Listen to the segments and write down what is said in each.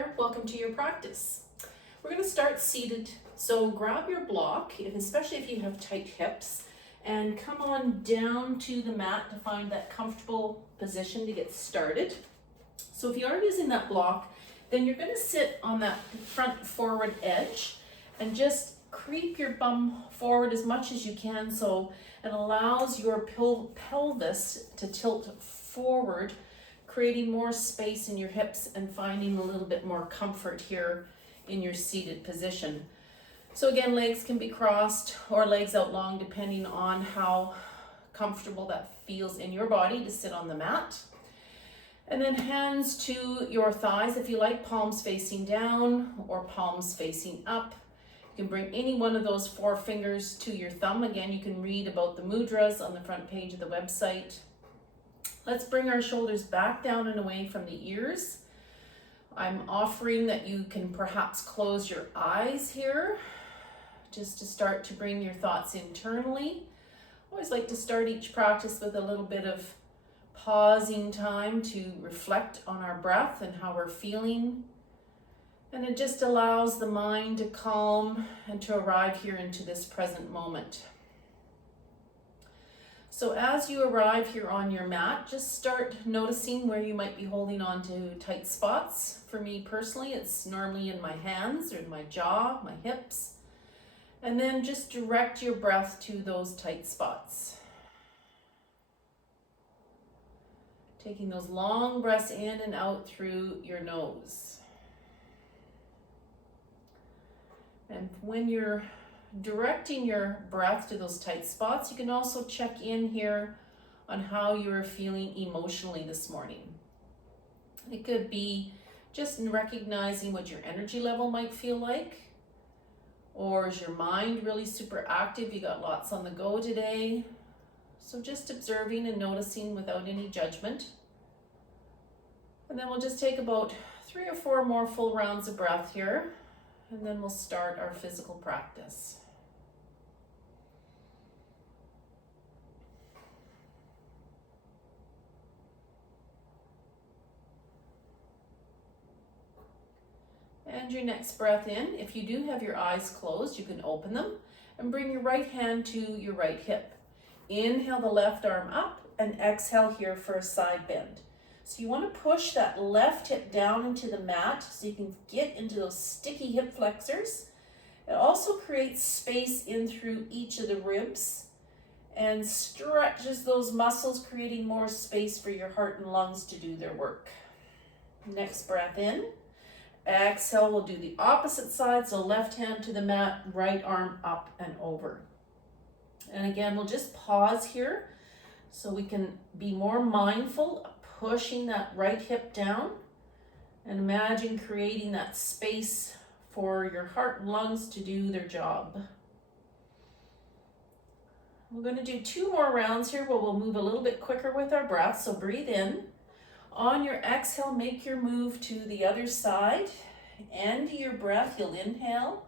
there, welcome to your practice. We're going to start seated, so grab your block, especially if you have tight hips, and come on down to the mat to find that comfortable position to get started. So if you are using that block, then you're going to sit on that front forward edge and just creep your bum forward as much as you can so it allows your pelvis to tilt forward, creating more space in your hips and finding a little bit more comfort here in your seated position. So again, legs can be crossed or legs out long depending on how comfortable that feels in your body to sit on the mat. And then hands to your thighs if you like, palms facing down or palms facing up. You can bring any one of those four fingers to your thumb. Again, you can read about the mudras on the front page of the website. Let's bring our shoulders back down and away from the ears. I'm offering that you can perhaps close your eyes here just to start to bring your thoughts internally. I always like to start each practice with a little bit of pausing time to reflect on our breath and how we're feeling. And it just allows the mind to calm and to arrive here into this present moment. So as you arrive here on your mat, just start noticing where you might be holding on to tight spots. For me personally, it's normally in my hands or in my jaw, my hips. And then just direct your breath to those tight spots. Taking those long breaths in and out through your nose. And when you're directing your breath to those tight spots, you can also check in here on how you're feeling emotionally this morning. It could be just recognizing what your energy level might feel like, or is your mind really super active? You got lots on the go today. So just observing and noticing without any judgment. And then we'll just take about 3 or 4 more full rounds of breath here, and then we'll start our physical practice. And your next breath in, if you do have your eyes closed, you can open them and bring your right hand to your right hip. Inhale the left arm up and exhale here for a side bend. So you want to push that left hip down into the mat so you can get into those sticky hip flexors. It also creates space in through each of the ribs and stretches those muscles, creating more space for your heart and lungs to do their work. Next breath in. Exhale, we'll do the opposite side. So left hand to the mat, right arm up and over. And again, we'll just pause here so we can be more mindful of pushing that right hip down and imagine creating that space for your heart and lungs to do their job. We're going to do 2 more rounds here where we'll move a little bit quicker with our breath. So breathe in. On your exhale, make your move to the other side. End your breath, you'll inhale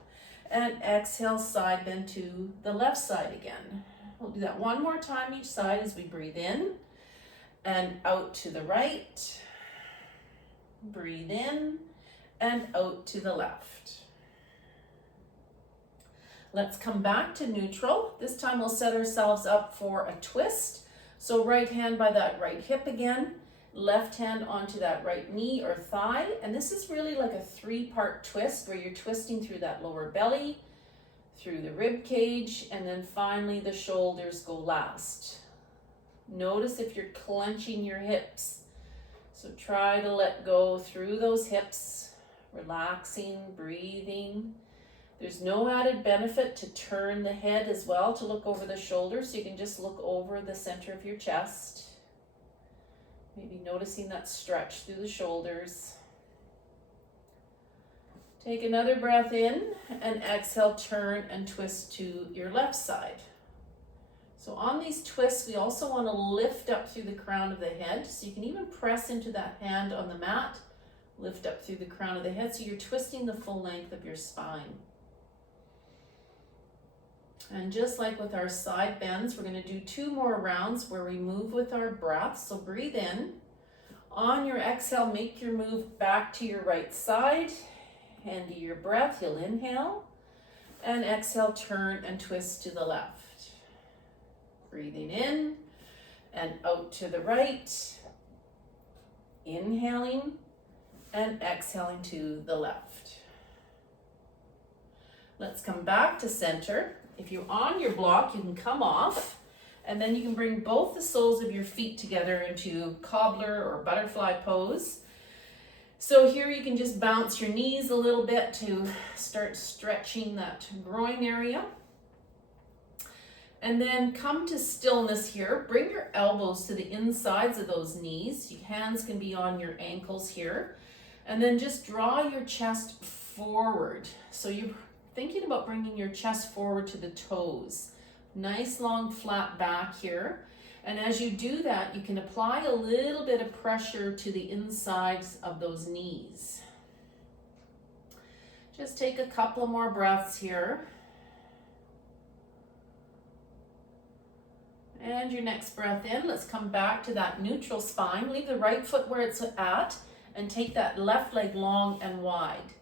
and exhale, side bend to the left side again. We'll do that 1 more time each side as we breathe in and out to the right. Breathe in and out to the left. Let's come back to neutral. This time we'll set ourselves up for a twist. So right hand by that right hip again. Left hand onto that right knee or thigh. And this is really like a 3-part twist where you're twisting through that lower belly, through the rib cage, and then finally the shoulders go last. Notice if you're clenching your hips. So try to let go through those hips, relaxing, breathing. There's no added benefit to turn the head as well to look over the shoulders. So you can just look over the center of your chest. Maybe noticing that stretch through the shoulders. Take another breath in and exhale, turn and twist to your left side. So on these twists, we also want to lift up through the crown of the head. So you can even press into that hand on the mat, lift up through the crown of the head. So you're twisting the full length of your spine. And just like with our side bends, we're going to do 2 more rounds where we move with our breath. So breathe in. On your exhale, make your move back to your right side. Hand to your breath, you'll inhale. And exhale, turn and twist to the left. Breathing in and out to the right. Inhaling and exhaling to the left. Let's come back to center. If you're on your block, you can come off, and then you can bring both the soles of your feet together into cobbler or butterfly pose. So here you can just bounce your knees a little bit to start stretching that groin area. And then come to stillness here. Bring your elbows to the insides of those knees. Your hands can be on your ankles here. And then just draw your chest forward. So you're thinking about bringing your chest forward to the toes. Nice long flat back here. And as you do that, you can apply a little bit of pressure to the insides of those knees. Just take a couple more breaths here. And your next breath in, let's come back to that neutral spine. Leave the right foot where it's at and take that left leg long and wide.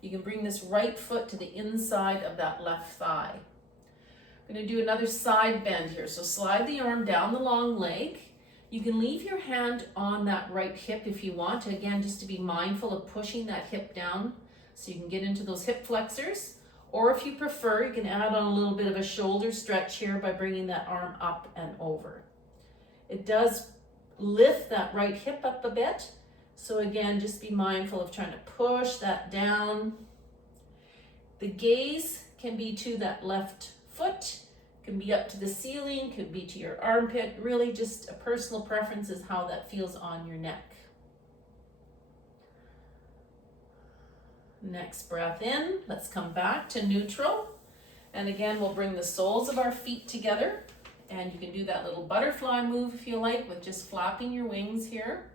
You can bring this right foot to the inside of that left thigh. We're going to do another side bend here. So slide the arm down the long leg. You can leave your hand on that right hip if you want. Again, just to be mindful of pushing that hip down so you can get into those hip flexors. Or if you prefer, you can add on a little bit of a shoulder stretch here by bringing that arm up and over. It does lift that right hip up a bit. So again, just be mindful of trying to push that down. The gaze can be to that left foot, can be up to the ceiling, could be to your armpit. Really just a personal preference is how that feels on your neck. Next breath in, let's come back to neutral. And again, we'll bring the soles of our feet together. And you can do that little butterfly move if you like, with just flapping your wings here.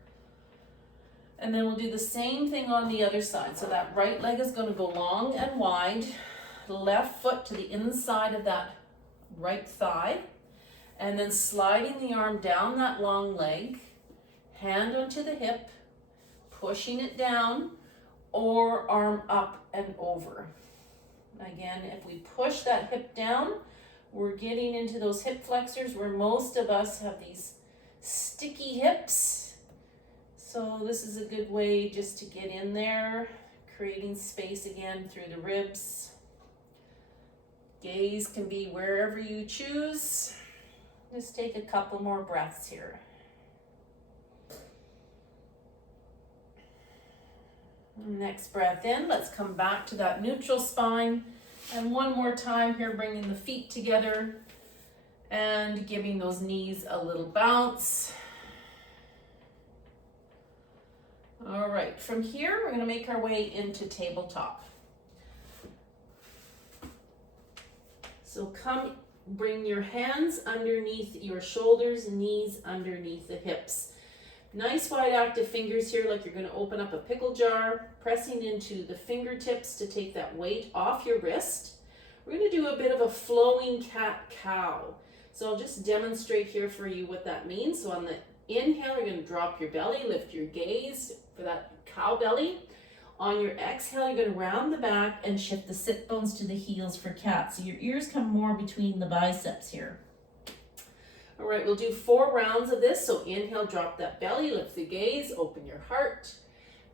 And then we'll do the same thing on the other side. So that right leg is going to go long and wide. Left foot to the inside of that right thigh. And then sliding the arm down that long leg. Hand onto the hip. Pushing it down. Or arm up and over. Again, if we push that hip down, we're getting into those hip flexors where most of us have these sticky hips. So this is a good way just to get in there, creating space again through the ribs. Gaze can be wherever you choose. Just take a couple more breaths here. Next breath in, let's come back to that neutral spine. And one more time here, bringing the feet together and giving those knees a little bounce. All right, from here, we're gonna make our way into tabletop. So come, bring your hands underneath your shoulders, knees underneath the hips. Nice wide active fingers here, like you're gonna open up a pickle jar, pressing into the fingertips to take that weight off your wrist. We're gonna do a bit of a flowing cat-cow. So I'll just demonstrate here for you what that means. So on the inhale, you're gonna drop your belly, lift your gaze for that cow belly. On your exhale, you're gonna round the back and shift the sit bones to the heels for cat. So your ears come more between the biceps here. All right, we'll do 4 rounds of this. So inhale, drop that belly, lift the gaze, open your heart.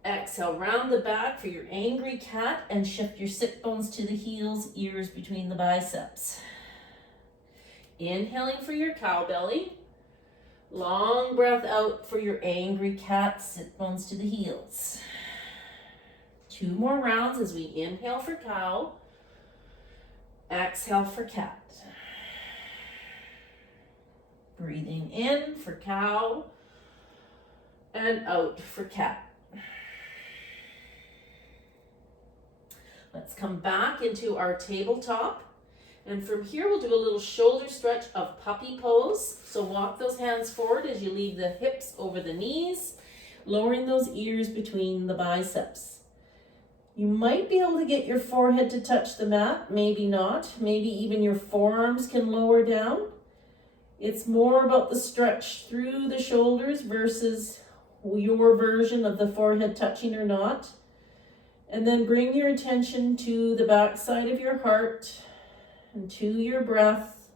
Exhale, round the back for your angry cat and shift your sit bones to the heels, ears between the biceps. Inhaling for your cow belly. Long breath out for your angry cat, sit bones to the heels. 2 more rounds as we inhale for cow. Exhale for cat. Breathing in for cow and out for cat. Let's come back into our tabletop. And from here, we'll do a little shoulder stretch of puppy pose. So walk those hands forward as you leave the hips over the knees, lowering those ears between the biceps. You might be able to get your forehead to touch the mat, maybe not. Maybe even your forearms can lower down. It's more about the stretch through the shoulders versus your version of the forehead touching or not. And then bring your attention to the back side of your heart and to your breath.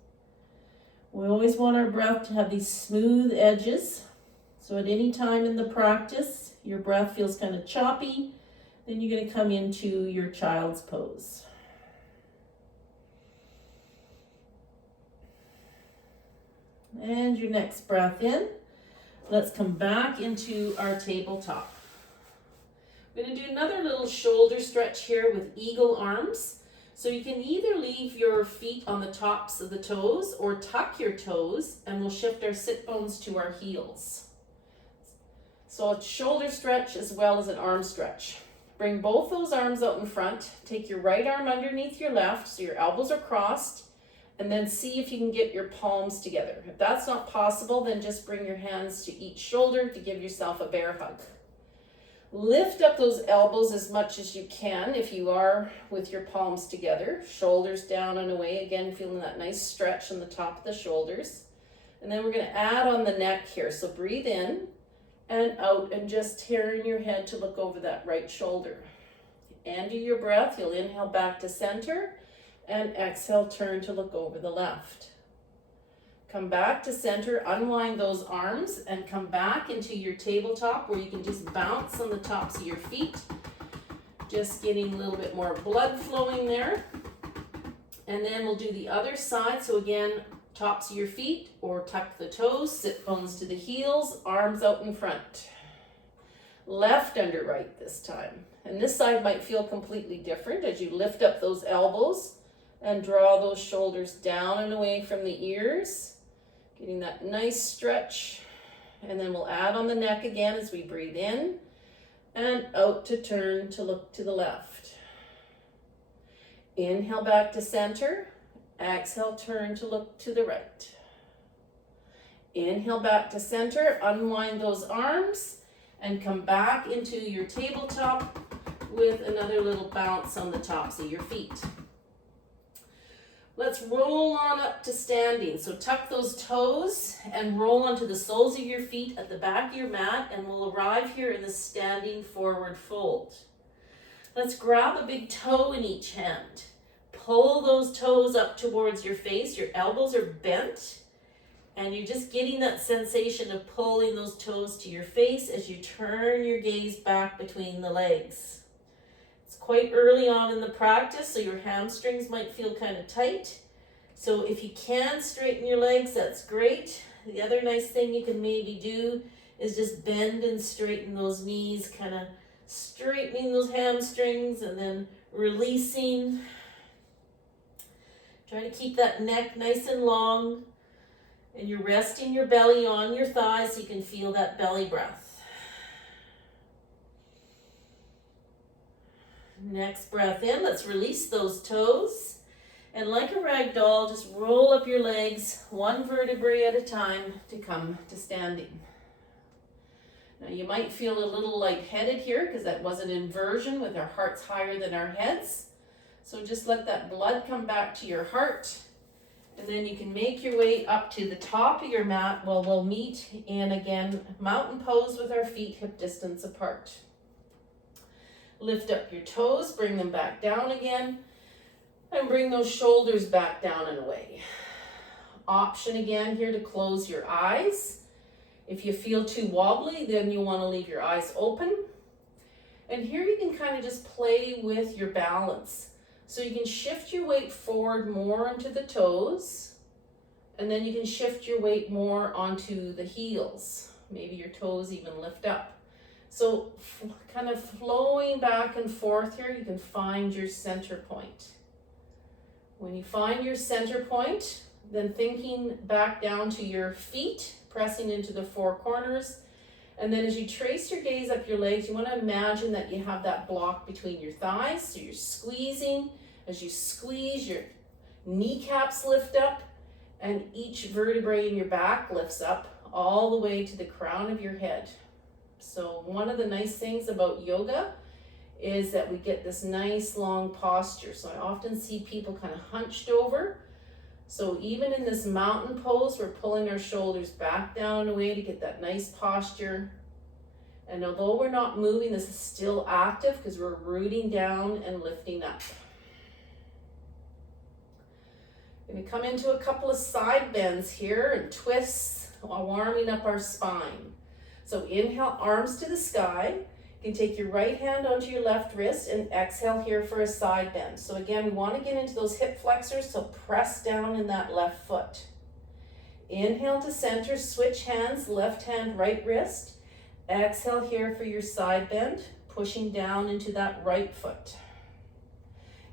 We always want our breath to have these smooth edges. So at any time in the practice, your breath feels kind of choppy, then you're going to come into your child's pose. And your next breath in. Let's come back into our tabletop. We're going to do another little shoulder stretch here with eagle arms. So you can either leave your feet on the tops of the toes or tuck your toes, and we'll shift our sit bones to our heels. So a shoulder stretch as well as an arm stretch. Bring both those arms out in front. Take your right arm underneath your left so your elbows are crossed, and then see if you can get your palms together. If that's not possible, then just bring your hands to each shoulder to give yourself a bear hug. Lift up those elbows as much as you can if you are with your palms together. Shoulders down and away. Again, feeling that nice stretch on the top of the shoulders. And then we're going to add on the neck here. So breathe in and out and just turn your head to look over that right shoulder. End of your breath, you'll inhale back to center and exhale, turn to look over the left. Come back to center, unwind those arms, and come back into your tabletop where you can just bounce on the tops of your feet. Just getting a little bit more blood flowing there. And then we'll do the other side. So again, tops of your feet or tuck the toes, sit bones to the heels, arms out in front. Left under right this time. And this side might feel completely different as you lift up those elbows and draw those shoulders down and away from the ears. Getting that nice stretch, and then we'll add on the neck again as we breathe in and out to turn to look to the left. Inhale back to center, exhale, turn to look to the right. Inhale back to center, unwind those arms, and come back into your tabletop with another little bounce on the tops of your feet. Let's roll on up to standing. So tuck those toes and roll onto the soles of your feet at the back of your mat, and we'll arrive here in the standing forward fold. Let's grab a big toe in each hand. Pull those toes up towards your face. Your elbows are bent, and you're just getting that sensation of pulling those toes to your face as you turn your gaze back between the legs. Quite early on in the practice, so your hamstrings might feel kind of tight. So if you can straighten your legs, that's great. The other nice thing you can maybe do is just bend and straighten those knees, kind of straightening those hamstrings and then releasing. Try to keep that neck nice and long, and you're resting your belly on your thighs so you can feel that belly breath. Next breath in, let's release those toes. And like a rag doll, just roll up your legs one vertebrae at a time to come to standing. Now you might feel a little lightheaded here because that was an inversion with our hearts higher than our heads. So just let that blood come back to your heart. And then you can make your way up to the top of your mat while we'll meet in, again, mountain pose with our feet hip distance apart. Lift up your toes, bring them back down again, and bring those shoulders back down and away. Option again here to close your eyes. If you feel too wobbly, then you want to leave your eyes open. And here you can kind of just play with your balance. So you can shift your weight forward more onto the toes, and then you can shift your weight more onto the heels. Maybe your toes even lift up. So kind of flowing back and forth here, you can find your center point. When you find your center point, then thinking back down to your feet, pressing into the four corners. And then as you trace your gaze up your legs, you want to imagine that you have that block between your thighs. So you're squeezing. As you squeeze, your kneecaps lift up, and each vertebrae in your back lifts up all the way to the crown of your head. So one of the nice things about yoga is that we get this nice long posture. So I often see people kind of hunched over. So even in this mountain pose, we're pulling our shoulders back down and away to get that nice posture. And although we're not moving, this is still active because we're rooting down and lifting up. We're going to come into a couple of side bends here and twists while warming up our spine. So inhale, arms to the sky. You can take your right hand onto your left wrist and exhale here for a side bend. So again, we want to get into those hip flexors, so press down in that left foot. Inhale to center, switch hands, left hand, right wrist. Exhale here for your side bend, pushing down into that right foot.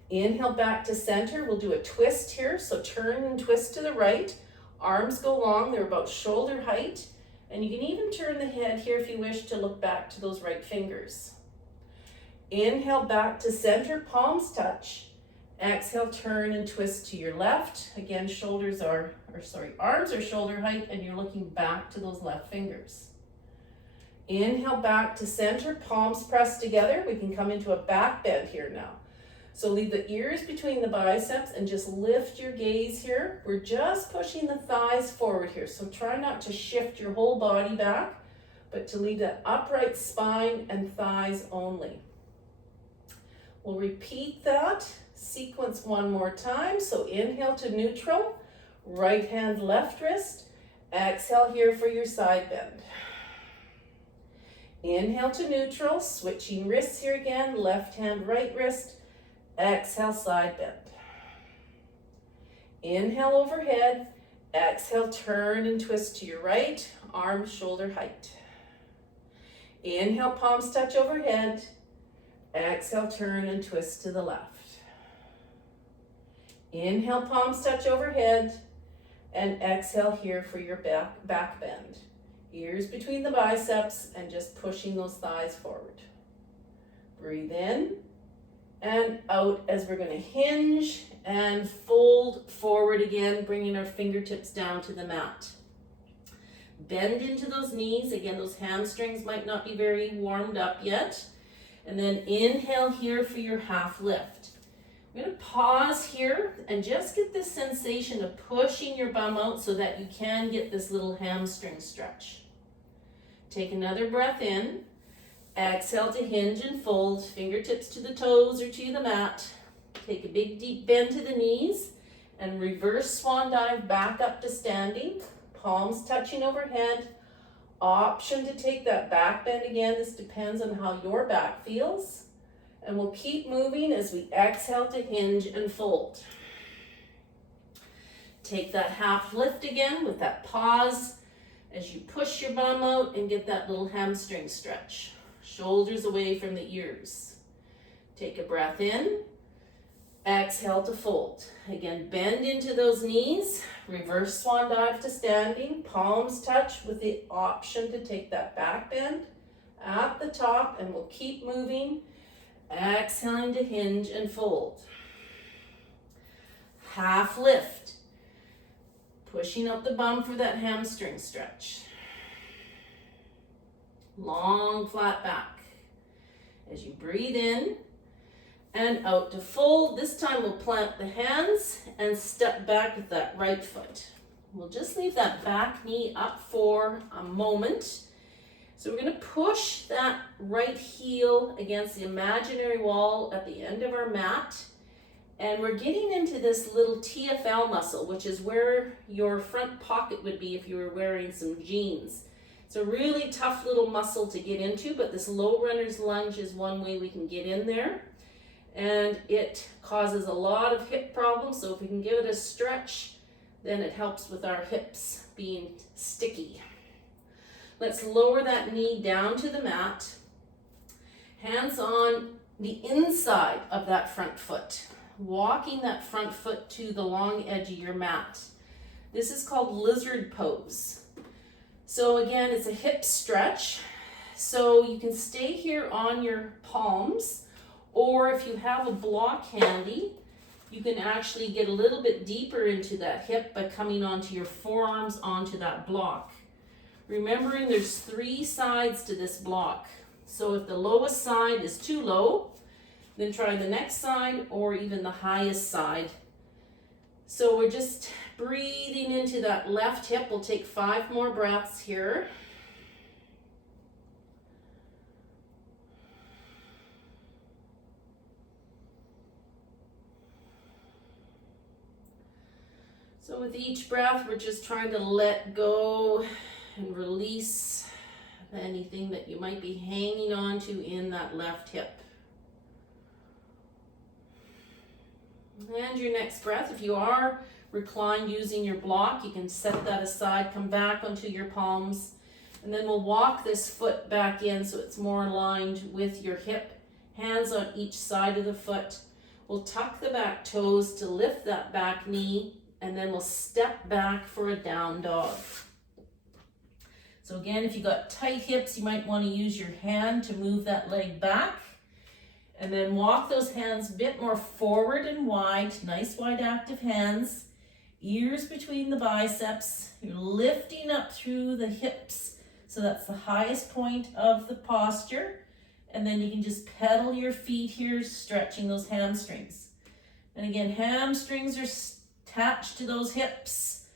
Inhale back to center. We'll do a twist here. So turn and twist to the right. Arms go long. They're about shoulder height. And you can even turn the head here if you wish to look back to those right fingers. Inhale back to center. Palms touch. Exhale, turn and twist to your left. Again, arms are shoulder height and you're looking back to those left fingers. Inhale back to center, palms pressed together. We can come into a back bend here now. So leave the ears between the biceps and just lift your gaze here. We're just pushing the thighs forward here. So try not to shift your whole body back, but to leave that upright spine and thighs only. We'll repeat that sequence one more time. So inhale to neutral, right hand, left wrist. Exhale here for your side bend. Inhale to neutral, switching wrists here again, left hand, right wrist. Exhale, side bend. Inhale overhead, exhale, turn and twist to your right, arms shoulder height. Inhale, palms touch overhead. Exhale, turn and twist to the left. Inhale, palms touch overhead. And exhale here for your back bend. Ears between the biceps and just pushing those thighs forward. Breathe in and out as we're going to hinge and fold forward again, bringing our fingertips down to the mat. Bend into those knees. Again, those hamstrings might not be very warmed up yet. And then inhale here for your half lift. I'm going to pause here and just get this sensation of pushing your bum out so that you can get this little hamstring stretch. Take another breath in. Exhale to hinge and fold, fingertips to the toes or to the mat. Take a big deep bend to the knees and reverse swan dive back up to standing. Palms touching overhead. Option to take that back bend again. This depends on how your back feels. And we'll keep moving as we exhale to hinge and fold. Take that half lift again with that pause as you push your bum out and get that little hamstring stretch. Shoulders away from the ears. Take a breath in. Exhale to fold. Again, bend into those knees. Reverse swan dive to standing. Palms touch with the option to take that back bend at the top, and we'll keep moving. Exhaling to hinge and fold. Half lift. Pushing up the bum for that hamstring stretch. Long flat back. As you breathe in and out to fold, this time we'll plant the hands and step back with that right foot. We'll just leave that back knee up for a moment. So we're going to push that right heel against the imaginary wall at the end of our mat. And we're getting into this little TFL muscle, which is where your front pocket would be if you were wearing some jeans. It's a really tough little muscle to get into, but this low runner's lunge is one way we can get in there. And it causes a lot of hip problems, so if we can give it a stretch, then it helps with our hips being sticky. Let's lower that knee down to the mat. Hands on the inside of that front foot. Walking that front foot to the long edge of your mat. This is called lizard pose. So again, it's a hip stretch. So you can stay here on your palms, or if you have a block handy, you can actually get a little bit deeper into that hip by coming onto your forearms onto that block. Remembering there's 3 sides to this block. So if the lowest side is too low, then try the next side or even the highest side. So we're just breathing into that left hip. We'll take 5 more breaths here. So with each breath, we're just trying to let go and release anything that you might be hanging on to in that left hip. And your next breath, if you are reclined using your block, you can set that aside, come back onto your palms, and then we'll walk this foot back in so it's more aligned with your hip, hands on each side of the foot. We'll tuck the back toes to lift that back knee, and then we'll step back for a down dog. So again, if you got tight hips, you might want to use your hand to move that leg back. And then walk those hands a bit more forward and wide, nice wide active hands, ears between the biceps. You're lifting up through the hips, so that's the highest point of the posture. And then you can just pedal your feet here, stretching those hamstrings. And again, hamstrings are attached to those hips,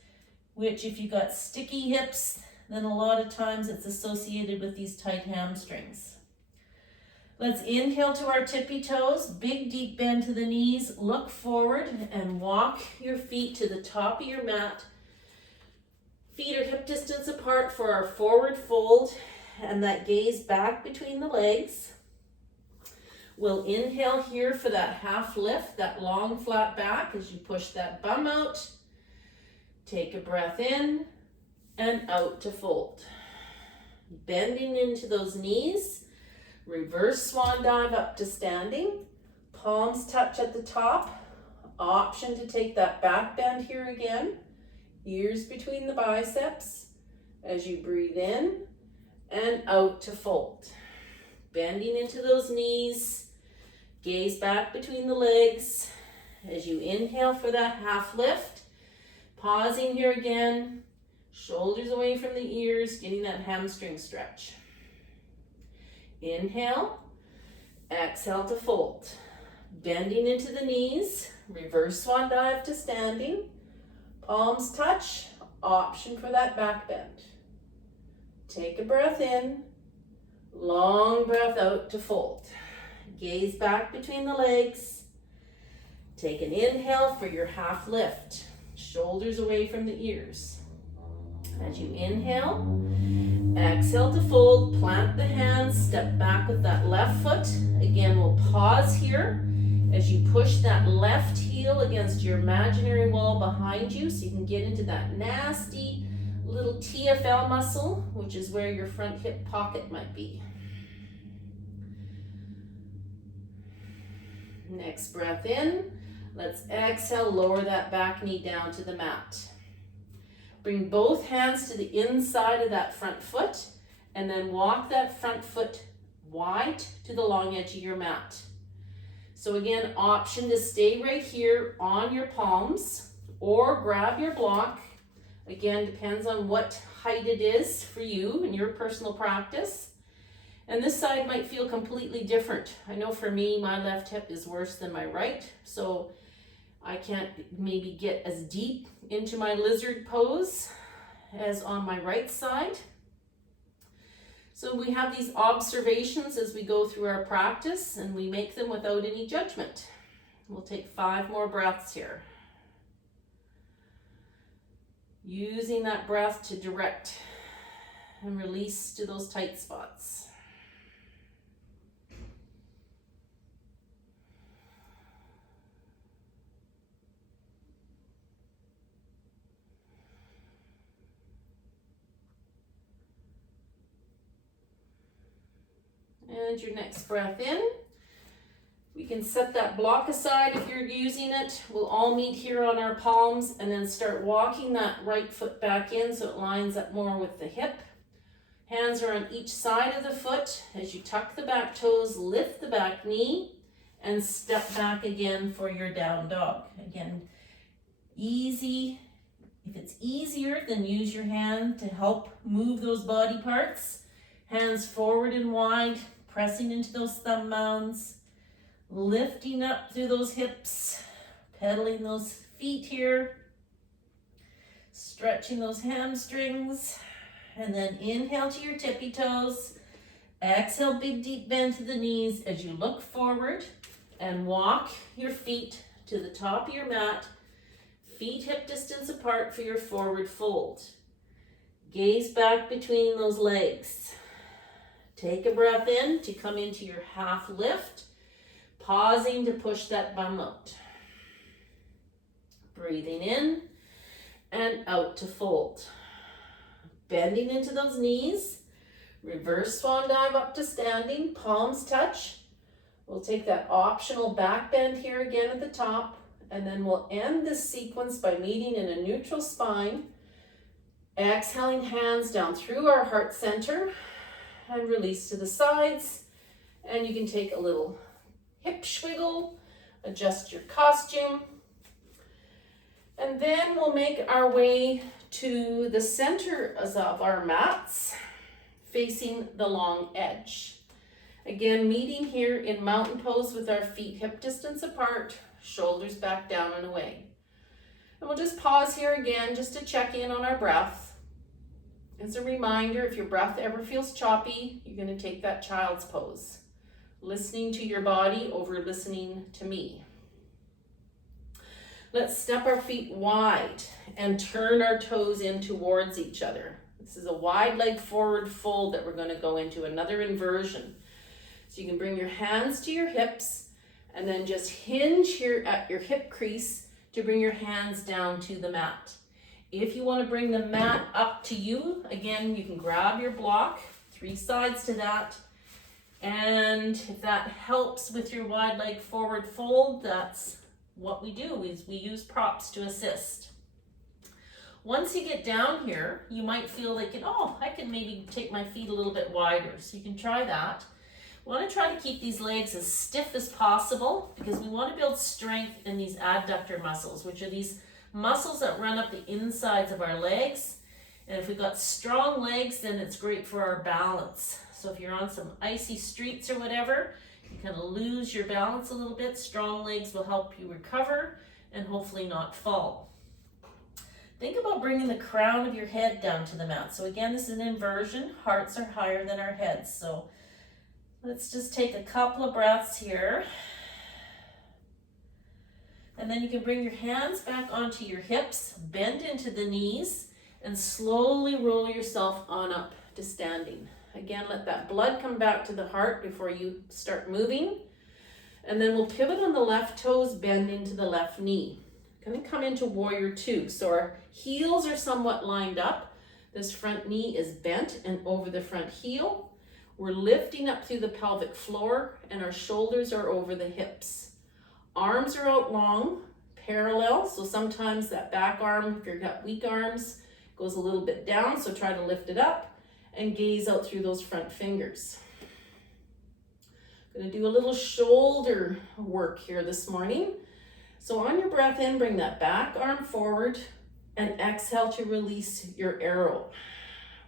which if you've got sticky hips, then a lot of times it's associated with these tight hamstrings. Let's inhale to our tippy toes, big deep bend to the knees, look forward and walk your feet to the top of your mat. Feet are hip distance apart for our forward fold and that gaze back between the legs. We'll inhale here for that half lift, that long flat back as you push that bum out. Take a breath in and out to fold. Bending into those knees. Reverse swan dive up to standing, palms touch at the top, option to take that back bend here again, ears between the biceps as you breathe in and out to fold. Bending into those knees, gaze back between the legs as you inhale for that half lift, pausing here again, shoulders away from the ears, getting that hamstring stretch. Inhale, exhale to fold. Bending into the knees, reverse swan dive to standing. Palms touch, option for that back bend. Take a breath in, long breath out to fold. Gaze back between the legs. Take an inhale for your half lift. Shoulders away from the ears. As you inhale, exhale to fold, plant the hands, step back with that left foot. Again, we'll pause here as you push that left heel against your imaginary wall behind you so you can get into that nasty little TFL muscle, which is where your front hip pocket might be. Next breath in. Let's exhale, lower that back knee down to the mat. Bring both hands to the inside of that front foot and then walk that front foot wide to the long edge of your mat. So again, option to stay right here on your palms or grab your block. Again, depends on what height it is for you in your personal practice. And this side might feel completely different. I know for me, my left hip is worse than my right, so I can't maybe get as deep into my lizard pose as on my right side. So we have these observations as we go through our practice and we make them without any judgment. We'll take 5 more breaths here. Using that breath to direct and release to those tight spots. And your next breath in. We can set that block aside if you're using it. We'll all meet here on our palms and then start walking that right foot back in so it lines up more with the hip. Hands are on each side of the foot. As you tuck the back toes, lift the back knee and step back again for your down dog. Again, easy. If it's easier, then use your hand to help move those body parts. Hands forward and wide, pressing into those thumb mounds, lifting up through those hips, pedaling those feet here, stretching those hamstrings, and then inhale to your tippy toes, exhale, big deep bend to the knees as you look forward and walk your feet to the top of your mat, Feet hip distance apart for your forward fold. Gaze back between those legs. Take a breath in to come into your half lift, pausing to push that bum out. Breathing in and out to fold. Bending into those knees. Reverse swan dive up to standing, palms touch. We'll take that optional back bend here again at the top, and then we'll end this sequence by meeting in a neutral spine. Exhaling, hands down through our heart center and release to the sides. And you can take a little hip swiggle, adjust your costume. And then we'll make our way to the center of our mats, facing the long edge. Again, meeting here in mountain pose with our feet hip distance apart, shoulders back down and away. And we'll just pause here again just to check in on our breath. As a reminder, if your breath ever feels choppy, you're going to take that child's pose. Listening to your body over listening to me. Let's step our feet wide and turn our toes in towards each other. This is a wide leg forward fold that we're going to go into, another inversion. So you can bring your hands to your hips and then just hinge here at your hip crease to bring your hands down to the mat. If you want to bring the mat up to you, again, you can grab your block, 3 sides to that. And if that helps with your wide leg forward fold, that's what we do, is we use props to assist. Once you get down here, you might feel like, oh, I can maybe take my feet a little bit wider. So you can try that. We want to try to keep these legs as stiff as possible because we want to build strength in these adductor muscles, which are these muscles that run up the insides of our legs. And if we've got strong legs, then it's great for our balance. So if you're on some icy streets or whatever, you kind of lose your balance a little bit. Strong legs will help you recover and hopefully not fall. Think about bringing the crown of your head down to the mat. So again, this is an inversion. Hearts are higher than our heads. So let's just take a couple of breaths here. And then you can bring your hands back onto your hips, bend into the knees, and slowly roll yourself on up to standing. Again, let that blood come back to the heart before you start moving. And then we'll pivot on the left toes, bend into the left knee. Going to come into warrior 2. So our heels are somewhat lined up. This front knee is bent and over the front heel. We're lifting up through the pelvic floor and our shoulders are over the hips. Arms are out long, parallel. So sometimes that back arm, if you've got weak arms, goes a little bit down. So try to lift it up and gaze out through those front fingers. Going to do a little shoulder work here this morning. So on your breath in, bring that back arm forward and exhale to release your arrow.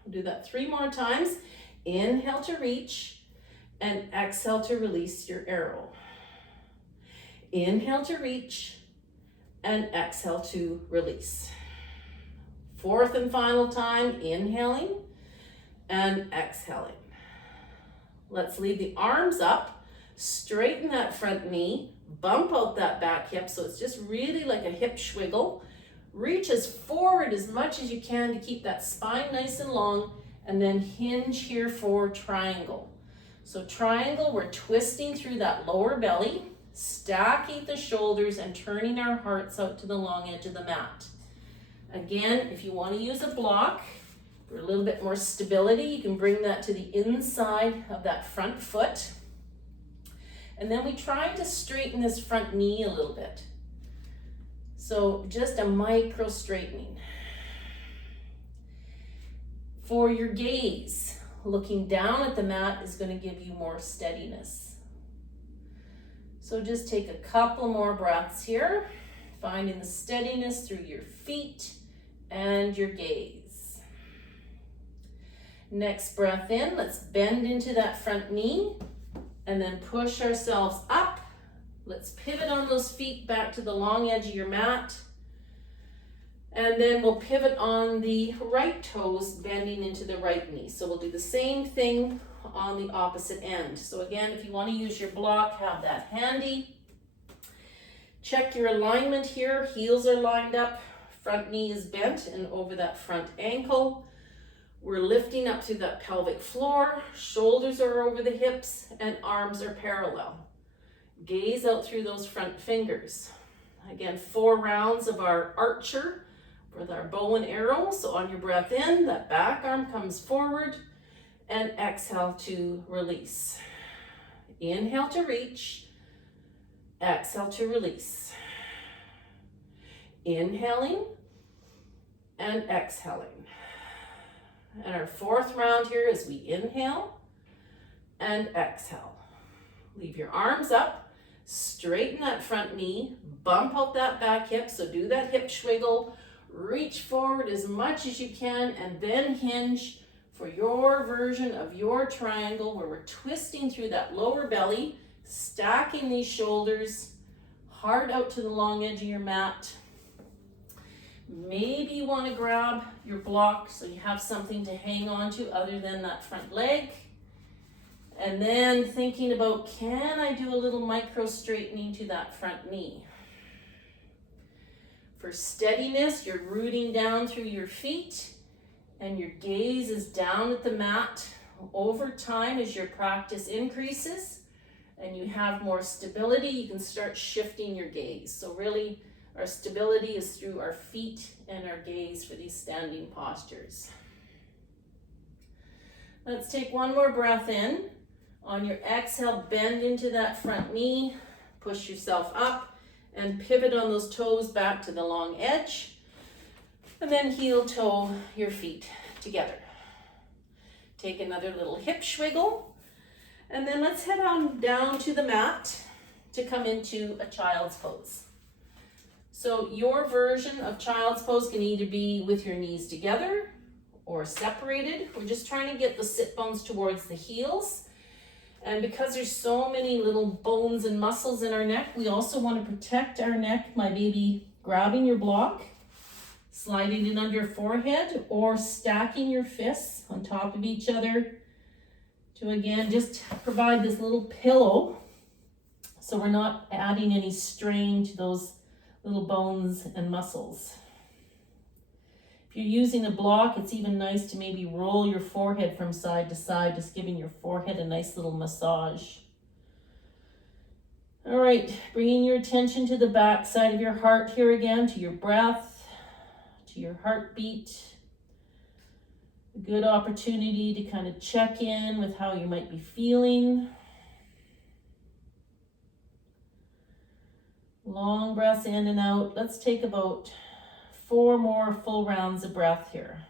We'll do that 3 more times. Inhale to reach and exhale to release your arrow. Inhale to reach and exhale to release. 4th and final time, inhaling and exhaling. Let's leave the arms up, straighten that front knee, bump out that back hip so it's just really like a hip swiggle. Reach as forward as much as you can to keep that spine nice and long, and then hinge here for triangle. So triangle, we're twisting through that lower belly, stacking the shoulders and turning our hearts out to the long edge of the mat. Again, if you want to use a block for a little bit more stability, you can bring that to the inside of that front foot. And then we try to straighten this front knee a little bit. So just a micro straightening. For your gaze, looking down at the mat is going to give you more steadiness. So just take a couple more breaths here, finding the steadiness through your feet and your gaze. Next breath in, let's bend into that front knee and then push ourselves up. Let's pivot on those feet back to the long edge of your mat. And then we'll pivot on the right toes, bending into the right knee. So we'll do the same thing on the opposite end. So again, if you want to use your block, have that handy. Check your alignment here. Heels are lined up, front knee is bent and over that front ankle. We're lifting up through that pelvic floor, shoulders are over the hips, and arms are parallel. Gaze out through those front fingers. Again, 4 rounds of our archer with our bow and arrow. So on your breath in, that back arm comes forward, and exhale to release. Inhale to reach, exhale to release. Inhaling and exhaling. And our 4th round here is we inhale and exhale. Leave your arms up, straighten that front knee, bump out that back hip, so do that hip swiggle, reach forward as much as you can, and then hinge for your version of your triangle where we're twisting through that lower belly, stacking these shoulders, hard out to the long edge of your mat. Maybe you want to grab your block so you have something to hang on to other than that front leg. And then thinking about, can I do a little micro straightening to that front knee? For steadiness, you're rooting down through your feet and your gaze is down at the mat. Over time, as your practice increases and you have more stability, you can start shifting your gaze. So really, our stability is through our feet and our gaze for these standing postures. Let's take one more breath in. On your exhale, bend into that front knee, push yourself up, and pivot on those toes back to the long edge. And then heel toe your feet together. Take another little hip swiggle. And then let's head on down to the mat to come into a child's pose. So your version of child's pose can either be with your knees together or separated. We're just trying to get the sit bones towards the heels. And because there's so many little bones and muscles in our neck, we also want to protect our neck by maybe grabbing your block, sliding it under your forehead, or stacking your fists on top of each other to, again, just provide this little pillow so we're not adding any strain to those little bones and muscles. If you're using a block, it's even nice to maybe roll your forehead from side to side, just giving your forehead a nice little massage. All right, bringing your attention to the back side of your heart here again, to your breath, to your heartbeat. A good opportunity to kind of check in with how you might be feeling. Long breaths in and out. Let's take about 4 more full rounds of breath here.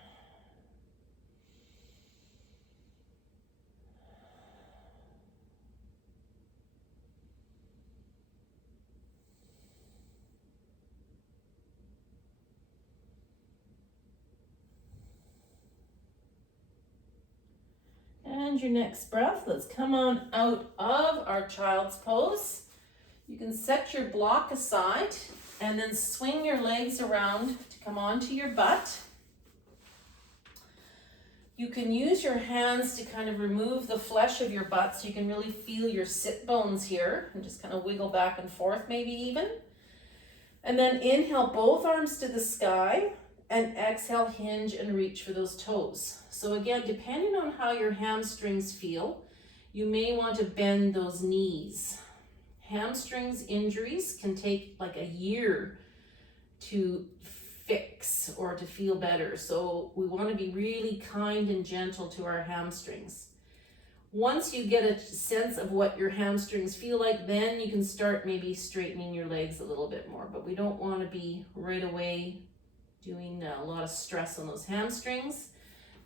And your next breath, let's come on out of our child's pose. You can set your block aside and then swing your legs around to come onto your butt. You can use your hands to kind of remove the flesh of your butt so you can really feel your sit bones here and just kind of wiggle back and forth maybe even. And then inhale both arms to the sky and exhale, hinge and reach for those toes. So again, depending on how your hamstrings feel, you may want to bend those knees. Hamstrings injuries can take like a year to fix or to feel better. So we want to be really kind and gentle to our hamstrings. Once you get a sense of what your hamstrings feel like, then you can start maybe straightening your legs a little bit more. But we don't want to be right away doing a lot of stress on those hamstrings.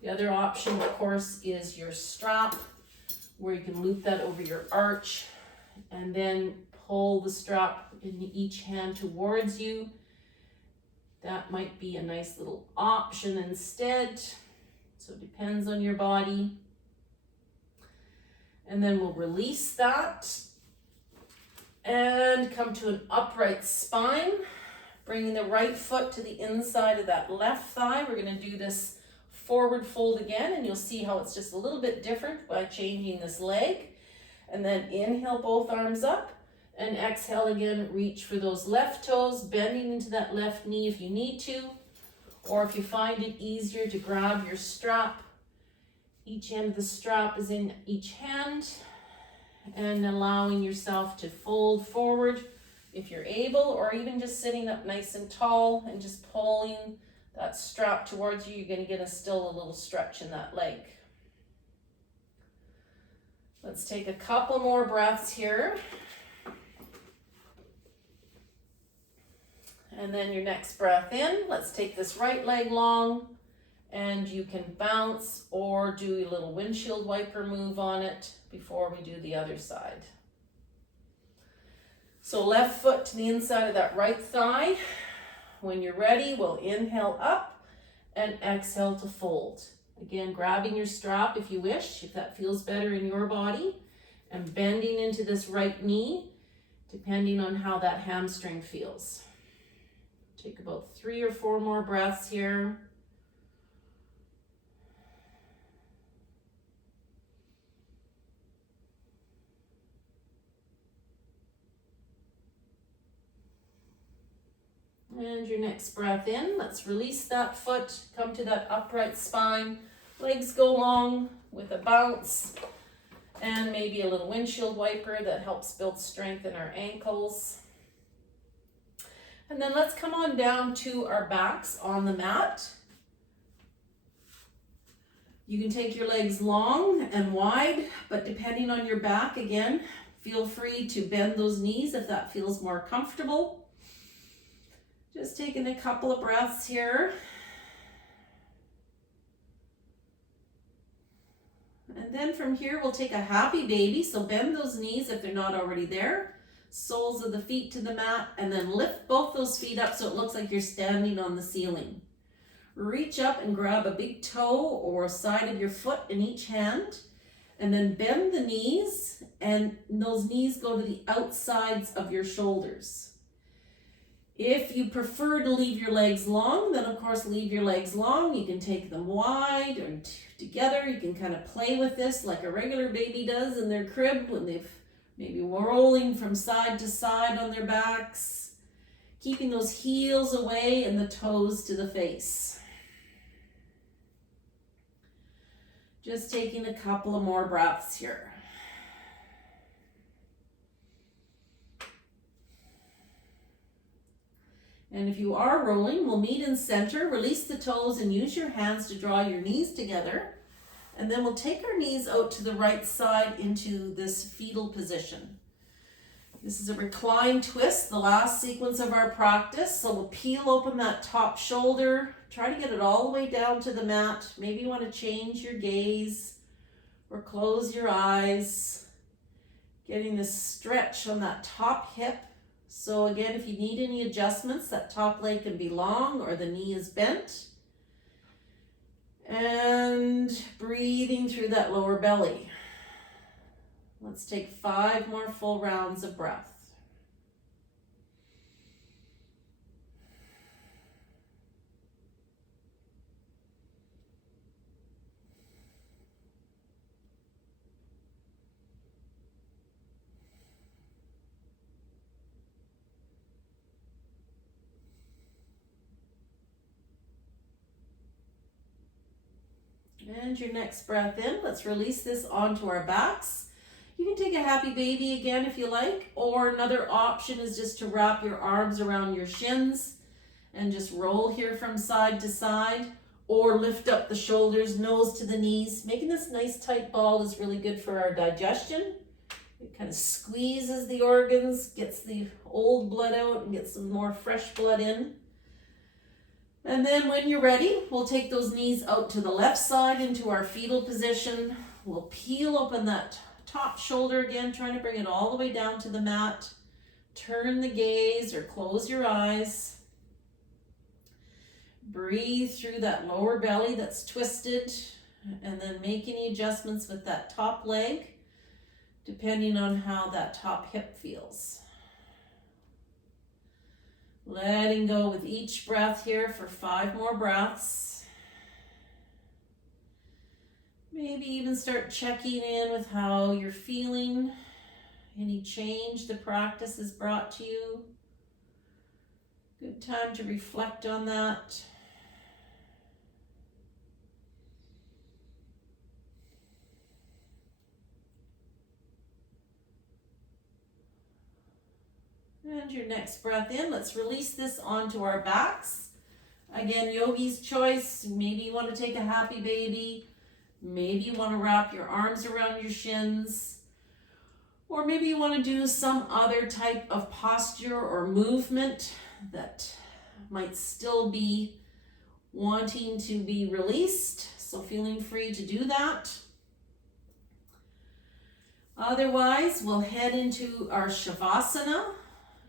The other option, of course, is your strap, where you can loop that over your arch and then pull the strap in each hand towards you. That might be a nice little option instead. So it depends on your body. And then we'll release that and come to an upright spine, bringing the right foot to the inside of that left thigh. We're going to do this forward fold again, and you'll see how it's just a little bit different by changing this leg. And then inhale both arms up And exhale again, reach for those left toes, bending into that left knee if you need to, or if you find it easier to grab your strap. Each end of the strap is in each hand, and allowing yourself to fold forward if you're able, or even just sitting up nice and tall and just pulling that strap towards you. You're going to get still a little stretch in that leg. Let's take a couple more breaths here. And then your next breath in, let's take this right leg long, and you can bounce or do a little windshield wiper move on it before we do the other side. So left foot to the inside of that right thigh. When you're ready, we'll inhale up and exhale to fold. Again, grabbing your strap if you wish, if that feels better in your body, and bending into this right knee, depending on how that hamstring feels. Take about 3 or 4 more breaths here. And your next breath in, let's release that foot, come to that upright spine, legs go long with a bounce, and maybe a little windshield wiper that helps build strength in our ankles. And then let's come on down to our backs on the mat. You can take your legs long and wide, but depending on your back, again, feel free to bend those knees if that feels more comfortable. Just taking a couple of breaths here. And then from here, we'll take a happy baby. So bend those knees if they're not already there. Soles of the feet to the mat, and then lift both those feet up so it looks like you're standing on the ceiling. Reach up and grab a big toe or a side of your foot in each hand, and then bend the knees, and those knees go to the outsides of your shoulders. If you prefer to leave your legs long, then of course leave your legs long. You can take them wide or together. You can kind of play with this like a regular baby does in their crib when they've maybe rolling from side to side on their backs, keeping those heels away and the toes to the face. Just taking a couple of more breaths here. And if you are rolling, we'll meet in center, release the toes and use your hands to draw your knees together. And then we'll take our knees out to the right side into this fetal position. This is a recline twist, the last sequence of our practice. So we'll peel open that top shoulder, try to get it all the way down to the mat. Maybe you want to change your gaze or close your eyes. Getting this stretch on that top hip. So again, if you need any adjustments, that top leg can be long or the knee is bent. And breathing through that lower belly. Let's take 5 more full rounds of breath. And your next breath in, let's release this onto our backs. You can take a happy baby again if you like, or another option is just to wrap your arms around your shins and just roll here from side to side, or lift up the shoulders, nose to the knees. Making this nice tight ball is really good for our digestion. It kind of squeezes the organs, gets the old blood out and gets some more fresh blood in. And then when you're ready, we'll take those knees out to the left side into our fetal position. We'll peel open that top shoulder again, trying to bring it all the way down to the mat. Turn the gaze or close your eyes. Breathe through that lower belly that's twisted, and then make any adjustments with that top leg, depending on how that top hip feels. Letting go with each breath here for 5 more breaths. Maybe even start checking in with how you're feeling any change the practice has brought to you. Good time to reflect on that. And your next breath in, let's release this onto our backs. Again, yogi's choice. Maybe you want to take a happy baby. Maybe you want to wrap your arms around your shins. Or maybe you want to do some other type of posture or movement that might still be wanting to be released. So feeling free to do that. Otherwise, we'll head into our Shavasana.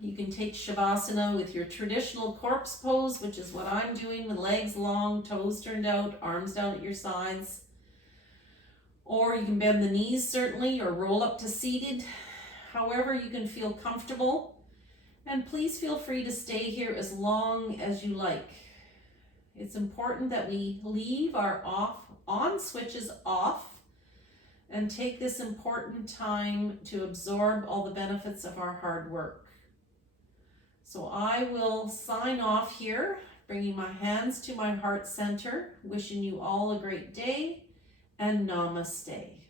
You can take Shavasana with your traditional corpse pose, which is what I'm doing, with legs long, toes turned out, arms down at your sides. Or you can bend the knees certainly, or roll up to seated. However you can feel comfortable. And please feel free to stay here as long as you like. It's important that we leave our on switches off and take this important time to absorb all the benefits of our hard work. So I will sign off here, bringing my hands to my heart center, wishing you all a great day, and namaste.